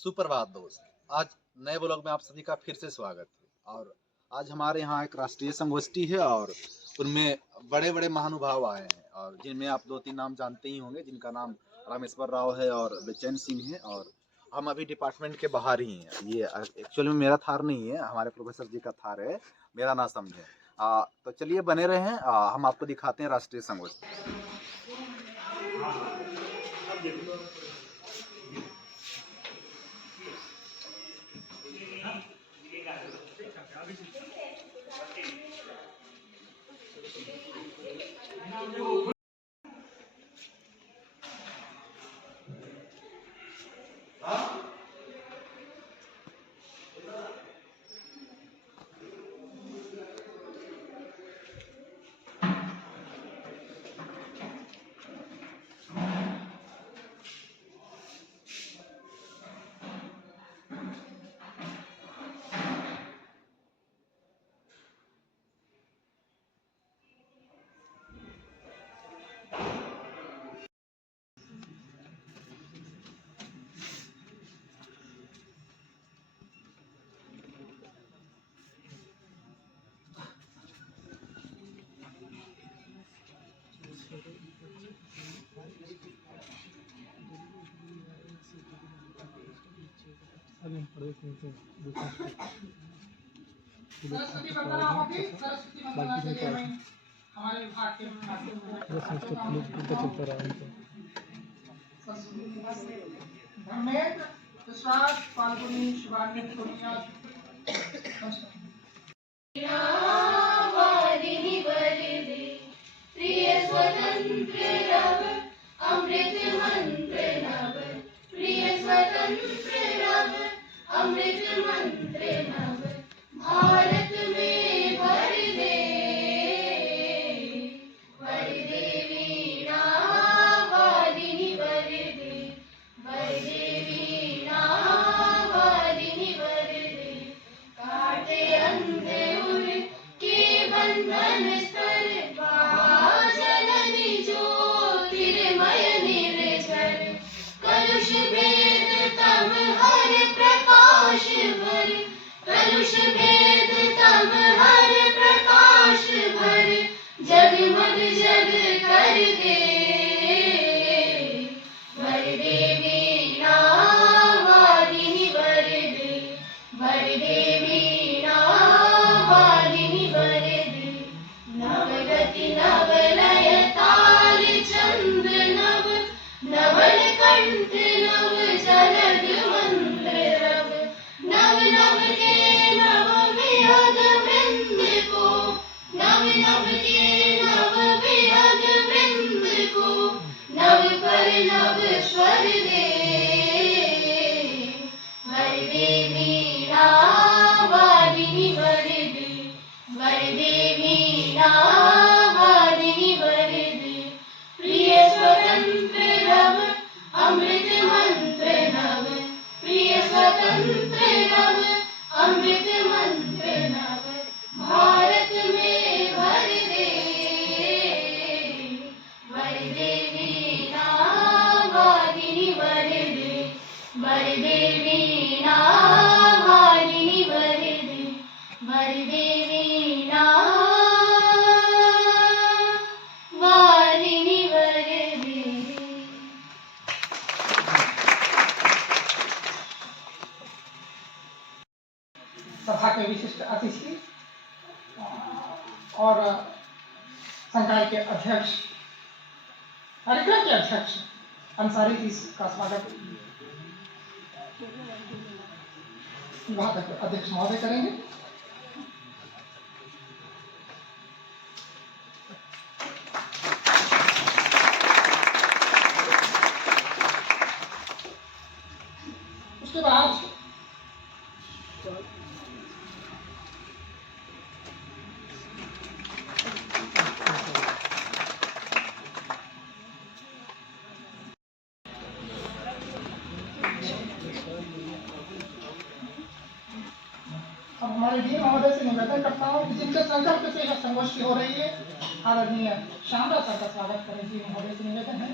सुप्रभात दोस्त। आज नए ब्लॉग में आप सभी का फिर से स्वागत है। और आज हमारे यहाँ एक राष्ट्रीय संगोष्ठी है और उनमें बड़े बड़े महानुभाव आए हैं और जिनमें आप 2-3 नाम जानते ही होंगे, जिनका नाम रामेश्वर राव है और बेचैन सिंह है। और हम अभी डिपार्टमेंट के बाहर ही हैं। ये एक्चुअली में मेरा थार नहीं है, हमारे प्रोफेसर जी का थार है, मेरा ना समझे। तो चलिए बने रहें, हम आपको दिखाते हैं राष्ट्रीय संगोष्ठी। सरस्वती वंदना होगी, सरस्वती वंदना के लिए हमारे विभाग के चलता रहा धर्मेंद्र विश्वास फाल्गुनी शिवानी सोनिया प्रिय स्वतंत्र रव अमृत मंत्र नव, प्रिय स्वतंत्र रव अमृत मंत्र नव, भारत में भर दे वीणा वादिनी वर दे, वीणा वादिनी वर दे, काटे अंधे उर के बंधन स्तर, जननी ज्योतिर्मय निर्झर, कलुष भेद तम हर प्रकाश भर, कलुष भेद तम हर प्रकाश भर, जगमग जग कर दे वीणा वादिनी वर दे, वीणा वादिनी वर दे, नवगति नवलय ताल चंद्र नव, नवल कंठ नव जलद मंत्र रव, नव नव के नव विहग वृंद को, नव नव के नव विहग वृंद को, नव पर नव स्वर दे वीणा वादिनी वर दे, वीणा वादिनी वर दे, प्रिय स्वतंत्र रव अमृत मंत्र नव, प्रिय स्वतंत्र रव अमृत मंत्र नव, भारत में भर दे वीणा वादिनी वर दे, वीणा वादिनी वर दे, वीणा वादिनी वर दे। सभा के विशिष्ट अतिथि और संकाय के अध्यक्ष, कार्यक्रम के अध्यक्ष अंसारी जी का स्वागत विभाग अध्यक्ष महोदय करेंगे। उसके बाद अब हमारे डी महोदय से निवेदन करता हूँ कि जिनके संकल्प से यह संगोष्ठी हो रही है, आदरणीय श्यामराव सर का स्वागत करें। जी महोदय से निवेदन है।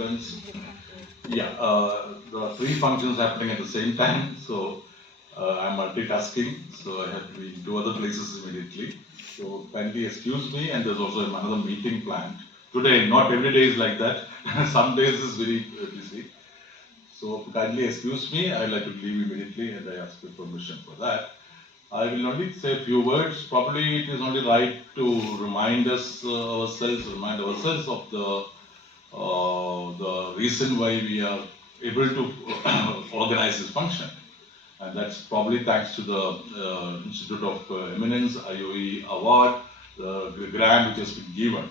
participants. Yeah, there are 3 functions happening at the same time, so I'm multitasking, so I have to be in 2 other places immediately. So kindly excuse me, and there's also another meeting planned. Today, not every day is like that. Some days is very busy. So kindly excuse me, I'd like to leave immediately, and I ask your permission for that. I will only say a few words. Probably it is only right to remind remind ourselves of the reason why we are able to organize this function. And that's probably thanks to the Institute of Eminence IOE award, the grant which has been given.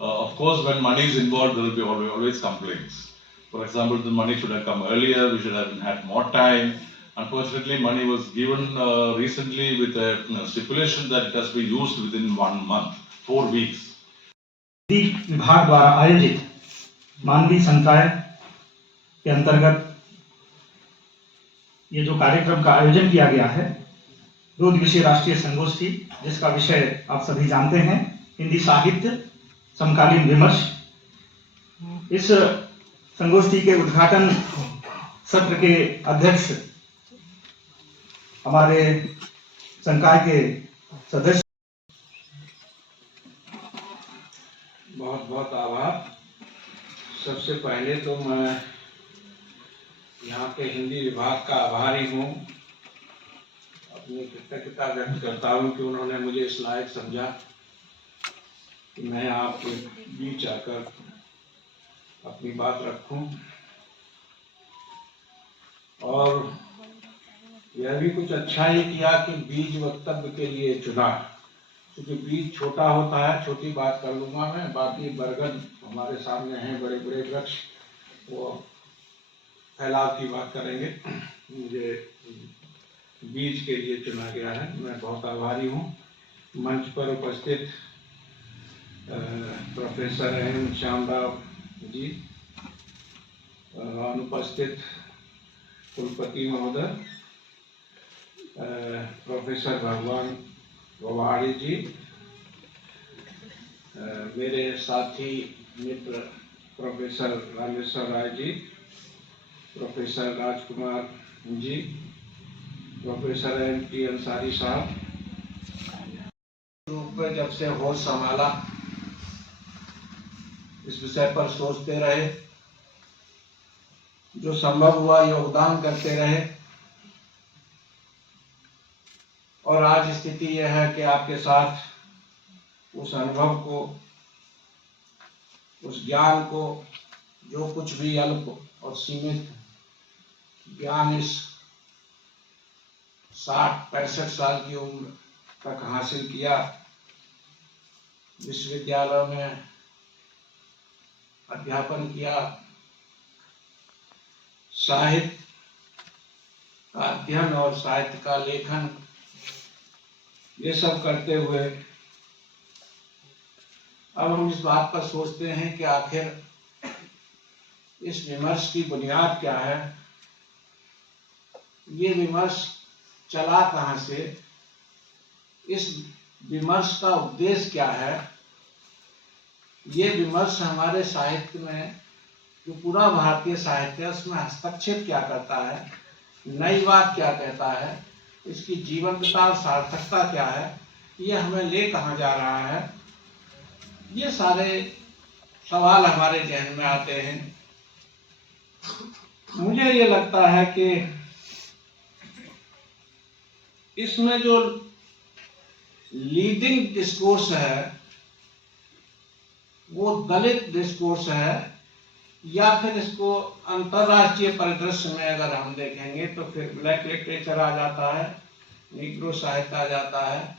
Of course, when money is involved, there will be always complaints. For example, the money should have come earlier, we should have had more time. Unfortunately, money was given recently with a stipulation that it has to be used within 1 month, 4 weeks. Hindi विभाग द्वारा आयोजित मानवीय संकाय के अंतर्गत ये जो कार्यक्रम का आयोजन किया गया है, 2 दिवसीय राष्ट्रीय संगोष्ठी, जिसका विषय आप सभी जानते हैं, हिंदी साहित्य समकालीन विमर्श। इस संगोष्ठी के उद्घाटन सत्र के अध्यक्ष हमारे संकाय के सदस्य। बहुत बहुत आभार। सबसे पहले तो मैं यहाँ के हिंदी विभाग का आभारी हूँ, अपनी कृतज्ञता व्यक्त करता हूँ कि उन्होंने मुझे इस लायक समझा कि मैं आपके बीच आकर अपनी बात रखूं, और यह भी कुछ अच्छा ही किया कि बीज वक्तव्य के लिए चुना, क्योंकि बीज छोटा होता है, छोटी बात कर लूँगा मैं। बाकी बरगद हमारे सामने हैं, बड़े बड़े वृक्ष, वो फैलाव की बात करेंगे। मुझे बीज के लिए चुना गया है, मैं बहुत आभारी हूँ। मंच पर उपस्थित प्रोफेसर एम श्यामराव जी, अनुपस्थित कुलपति महोदय, प्रोफेसर भगवान गोवाड़ी जी, मेरे साथी मित्र professor Rameshwar Rai ji, professor Rajkumar ji, professor MP Ansari साहब, रूप में जब से होश संभाला इस विषय पर सोचते रहे, जो संभव हुआ योगदान करते रहे, और आज स्थिति यह है कि आपके साथ उस अनुभव को, उस ज्ञान को, जो कुछ भी अल्प और सीमित ज्ञान इस 60-65 साल की उम्र तक हासिल किया, विश्वविद्यालय में अध्यापन किया, साहित्य का अध्ययन और साहित्य का लेखन, ये सब करते हुए अब हम इस बात पर सोचते हैं कि आखिर इस विमर्श की बुनियाद क्या है, ये विमर्श चला कहाँ से, इस विमर्श का उद्देश्य क्या है, ये विमर्श हमारे साहित्य में, जो पूरा भारतीय साहित्य है, उसमें हस्तक्षेप क्या करता है, नई बात क्या कहता है, इसकी जीवंतता और सार्थकता क्या है, ये हमें ले कहाँ जा रहा है, ये सारे सवाल हमारे जहन में आते हैं। मुझे ये लगता है कि इसमें जो लीडिंग डिस्कोर्स है वो दलित डिस्कोर्स है, या फिर इसको अंतरराष्ट्रीय परिदृश्य में अगर हम देखेंगे तो फिर ब्लैक लिटरेचर आ जाता है, निग्रो साहित्य आ जाता है,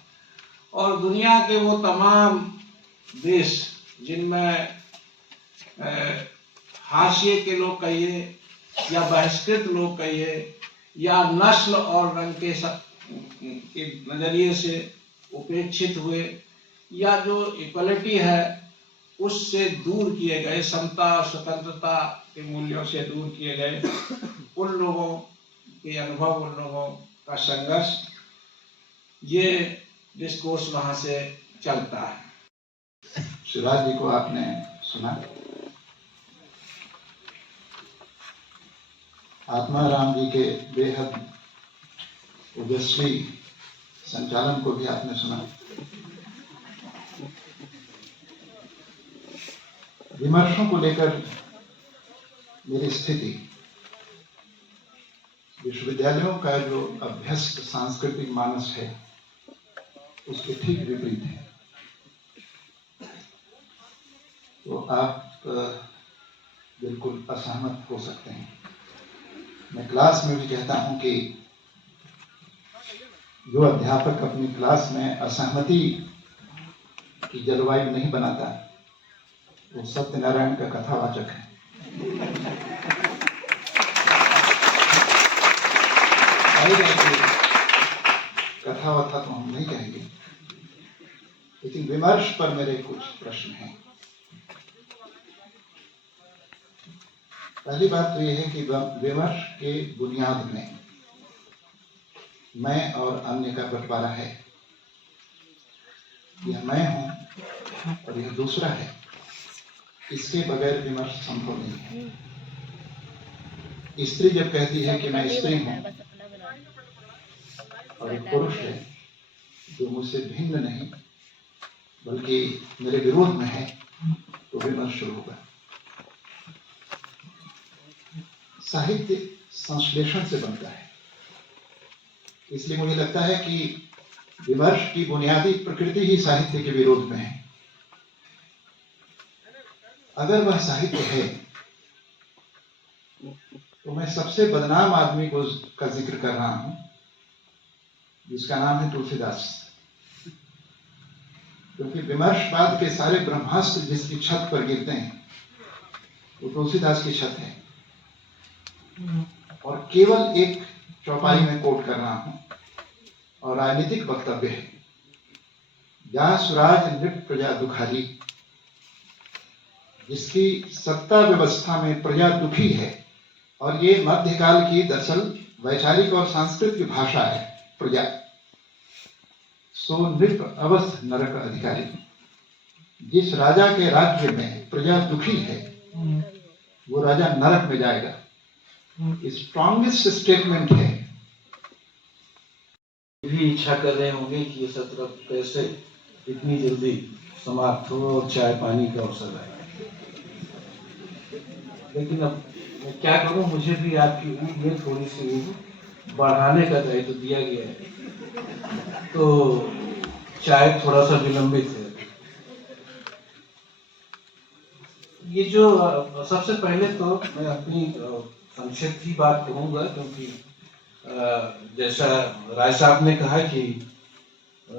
और दुनिया के वो तमाम देश जिनमें हाशिए के लोग कहिए या बहिष्कृत लोग कहिए या नस्ल और रंग के नजरिए से उपेक्षित हुए, या जो इक्वलिटी है उससे दूर किए गए, समता और स्वतंत्रता के मूल्यों से दूर किए गए, उन लोगों के अनुभव, उन लोगों का संघर्ष, ये डिस्कोर्स वहां से चलता है। शिवराज जी को आपने सुना, आत्माराम जी के बेहद ओजस्वी संचालन को भी आपने सुना। विमर्शों को लेकर मेरी स्थिति विश्वविद्यालयों का जो अभ्यस्त सांस्कृतिक मानस है उसके ठीक विपरीत है। तो आप बिल्कुल असहमत हो सकते हैं। मैं क्लास में भी कहता हूं कि जो अध्यापक अपनी क्लास में असहमति की जलवायु नहीं बनाता वो सत्यनारायण का कथावाचक है। कथावथा तो हम नहीं कहेंगे, लेकिन विमर्श पर मेरे कुछ प्रश्न हैं। पहली बात तो यह है कि विमर्श के बुनियाद में मैं और अन्य का बंटवारा है। यह मैं हूं और यह दूसरा है, इसके बगैर विमर्श संभव नहीं है। स्त्री जब कहती है कि मैं स्त्री हूं और एक पुरुष है जो मुझसे भिन्न नहीं बल्कि मेरे विरोध में है, तो विमर्श शुरू होगा। साहित्य संश्लेषण से बनता है, इसलिए मुझे लगता है कि विमर्श की बुनियादी प्रकृति ही साहित्य के विरोध में है। अगर वह साहित्य है तो मैं सबसे बदनाम आदमी का जिक्र कर रहा हूं जिसका नाम है तुलसीदास। क्योंकि विमर्शवाद के सारे ब्रह्मास्त्र जिसकी छत पर गिरते हैं वो तुलसीदास की छत है। और केवल एक चौपाई में कोट कर रहा हूं और राजनीतिक वक्तव्य है। जा सुराज नृप प्रजा दुखारी, जिसकी सत्ता व्यवस्था में प्रजा दुखी है। और ये मध्यकाल की दरअसल वैचारिक और सांस्कृतिक भाषा है प्रजा। सो नृप अवस नरक अधिकारी, जिस राजा के राज्य में प्रजा दुखी है वो राजा नरक में जाएगा। स्ट्रॉन्गेस्ट स्टेटमेंट है। भी इच्छा कर रहे होंगे कि ये सत्र कैसे इतनी जल्दी समाप्त हो और चाय पानी का अवसर आए, लेकिन अब मैं क्या करूं, मुझे भी आपकी ऊब में थोड़ी सी ऊब बढ़ाने का दायित्व दिया गया है, तो चाय थोड़ा सा विलंबित है। ये जो सबसे पहले तो मैं अपनी संक्षिप्त ही बात कहूंगा, क्योंकि जैसा राय साहब ने कहा कि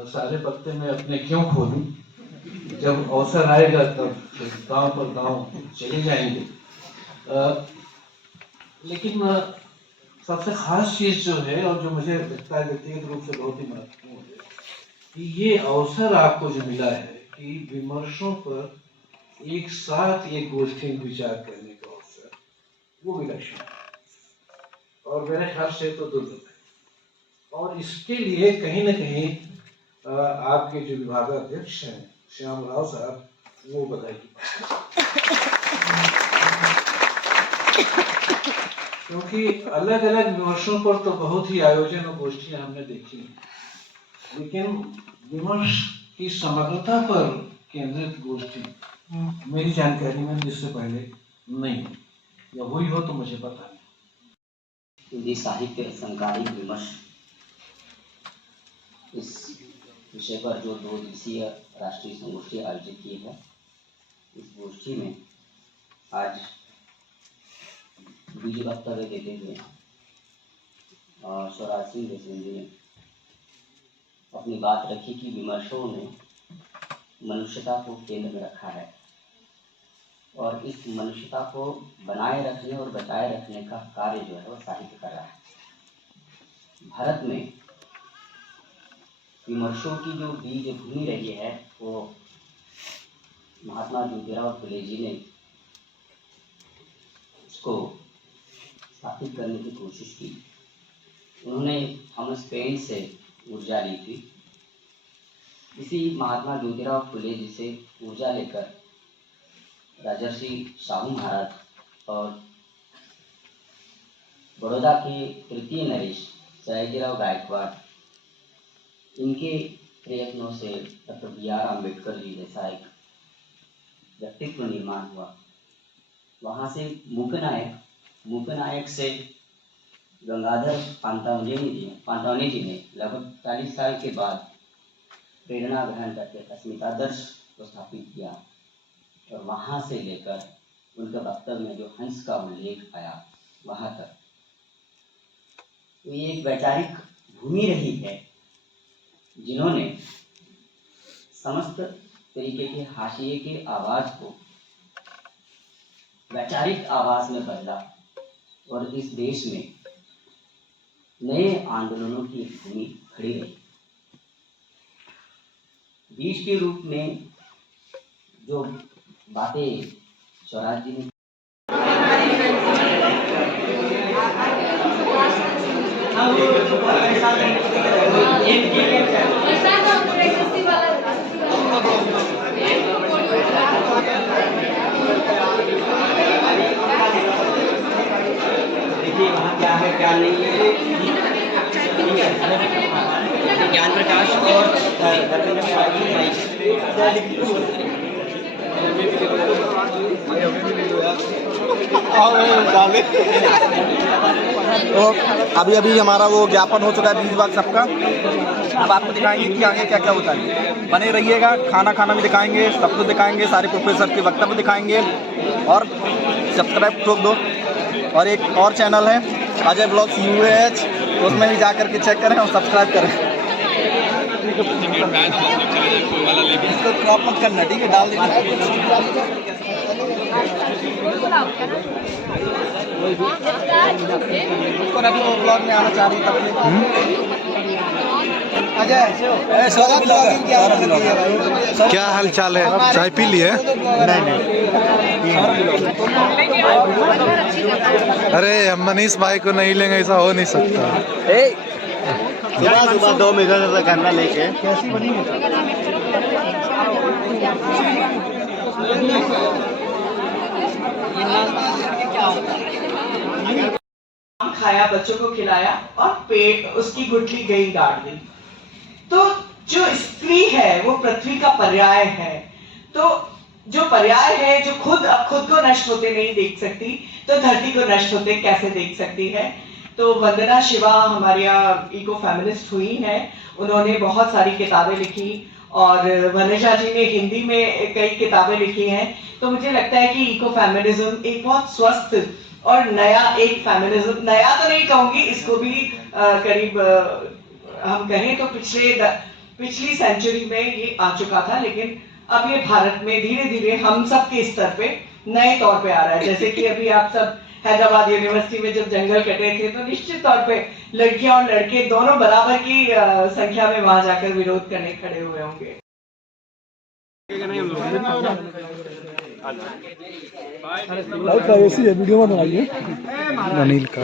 सारे पत्ते में अपने क्यों खोलूं, जब अवसर आएगा तब गांव पर गांव चले जाएंगे। लेकिन सबसे खास चीज जो है और जो मुझे लगता है व्यक्तिगत रूप से बहुत ही महत्वपूर्ण है कि ये अवसर आपको जो मिला है कि विमर्शों पर एक साथ एक गोष्ठी विचार करने का अवसर, वो विलक्षण है और मेरे ख्याल से तो दुर्लभ है। और इसके लिए कहीं न कहीं आपके जो विभागाध्यक्ष हैं श्याम राव साहब, वो बधाई की क्योंकि अलग अलग विमर्शों पर तो बहुत ही आयोजन और गोष्ठियां हमने देखी हैं, लेकिन विमर्श की समग्रता पर केंद्रित गोष्ठी मेरी जानकारी में जिससे पहले नहीं हुई, या हुई हो तो मुझे पता नहीं। हिंदी साहित्य समकालीन विमर्श, इस विषय पर जो 2 दिवसीय राष्ट्रीय संगोष्ठी आयोजित की है, इस गोष्ठी में आज बीज वक्तव्य देते हुए स्वराज सिंह देशमुख जी ने अपनी बात रखी कि विमर्शों ने मनुष्यता को केंद्र में रखा है और इस मनुष्यता को बनाए रखने और बचाए रखने का कार्य जो है वो साहित्य कर रहा है। भारत में विमर्शों की जो बीज भूमि रही है वो महात्मा ज्योतिराव फुले जी ने उसको स्थापित करने की कोशिश की। उन्होंने थॉमस पेन से ऊर्जा ली थी। इसी महात्मा ज्योतिराव फुले जी से ऊर्जा लेकर राजर्षि शाहू महाराज और बड़ौदा के तृतीय नरेश सयाजीराव गायकवाड़, इनके प्रयत्नों से डॉक्टर B.R. अम्बेडकर जी जैसा एक व्यक्तित्व निर्माण हुआ। वहाँ से मूकनायक से गंगाधर पांतावनी जी ने लगभग 40 साल के बाद प्रेरणा ग्रहण करके अस्मितादर्श को स्थापित किया और वहाँ से लेकर उनके वक्तव्य में जो हंस का उल्लेख आया वहाँ तक, तो ये एक वैचारिक भूमि रही है जिन्होंने समस्त तरीके के हाशिए के आवाज को वैचारिक आवाज में बदला और इस देश में नए आंदोलनों की भूमि खड़ी रही। बीज के रूप में जो बातें स्वराज जी ने देखिए वहाँ क्या है क्या नहीं है, ज्ञान प्रकाश और तो अभी अभी हमारा वो ज्ञापन हो चुका है 20 बार सबका। अब आपको दिखाएंगे कि आगे क्या क्या होता है। बने रहिएगा, खाना भी दिखाएंगे, सब कुछ दिखाएंगे, सारे प्रोफेसर के वक्तव्य दिखाएंगे और सब्सक्राइब ठोक दो। और एक और चैनल है अजय ब्लॉग्स UAH, तो उसमें भी जा करके चेक करें और सब्सक्राइब करें। इसको क्रॉप मत करना, ठीक है, डाल देना। उसको अभी वो ब्लॉग में आना चाह रही है। क्या हाल चाल है? चाय पी लिए? नहीं। अरे हम मनीष भाई को नहीं लेंगे, ऐसा हो नहीं सकता। सुबह 2 मीटर का कैमरा लेके खाया, बच्चों को खिलाया और पेट उसकी गुठली गई गाड़ दी। तो जो स्त्री है वो पृथ्वी का पर्याय है। तो जो पर्याय है, जो खुद को नष्ट होते नहीं देख सकती, तो धरती को नष्ट होते कैसे देख सकती है। तो वंदना शिवा हमारी इको फेमिनिस्ट हुई हैं, उन्होंने बहुत सारी किताबें लिखी और वनजा जी ने हिंदी में कई किताबें लिखी हैं। तो मुझे लगता है कि इको फेमिनिज्म एक बहुत स्वस्थ और नया एक फेमिनिज्म, नया तो नहीं कहूंगी, इसको भी करीब हम कहें तो पिछली सेंचुरी में ये आ चुका था, लेकिन अब ये भारत में धीरे धीरे हम सब के स्तर पे नए तौर पे आ रहा है। जैसे कि अभी आप सब हैदराबाद यूनिवर्सिटी में जब जंगल कटे थे तो निश्चित तौर पे लड़कियां और लड़के दोनों बराबर की संख्या में वहां जाकर विरोध करने खड़े हुए होंगे। वीडियो में बनाइए अनिल का।